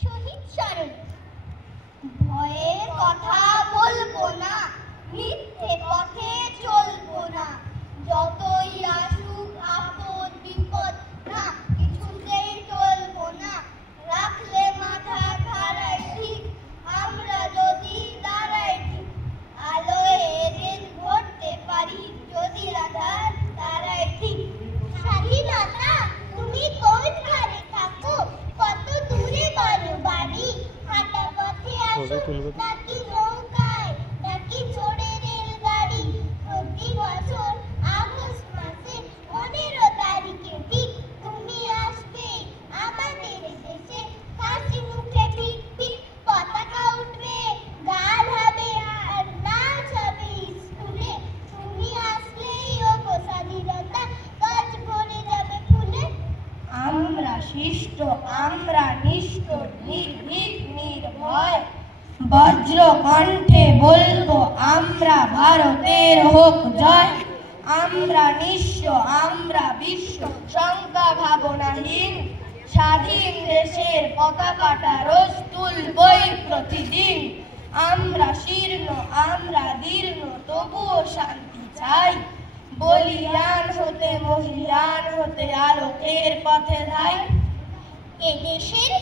শহীদ স্মরণ। ভয়ের কথা বলবো না, মিথ্যে পথে চলবো না, যতই আসুক আপদ বিপদ না কিছুতেই চলবো না, রাখলে মাথা খাড়ায় ঠিক, আমরা যদি দাঁড়াই ঠিক, আলোয় এদের ধরতে পারি যদি আধার দাঁড়ায় ঠিক। স্বাধীনতা তুমি কোন ঘরে থাকো, কত দূরে বলো বাড়ি, হাঁটা পথে আসো নাকি নৌকায়, নাকি চড়ে রেলগাড়ি, প্রতি বছর আগস্ট মাসে 15 তারিখে ঠিক তুমি আসবে আমাদের দেশে, হাসি মুখে পিঠ পিঠ পতাকা উঠবে, গান হবে আর নাচ হবে স্কুলে, তুমি আসলেই ওগো স্বাধীনতা কাজ ভরে যাবে ফুলে। আমরা শিষ্ট, আমরা নিষ্ঠ, নির্ভীক নির্ভয়, বজ্র কণ্ঠে বলবো আমরা ভারতের হোক জয়। আমরা নিঃস্ব, আমরা বিশ্ব, শঙ্কা ভাবনাহীন, স্বাধীন দেশের পতাকাটা রোজ তুলবই প্রতিদিন। আমরা শীর্ণ, আমরা দীর্ণ, তবুও শান্তি চাই, বলিয়ান হতে মহিয়ান হতে আলোকের পথে যাই। এদেশের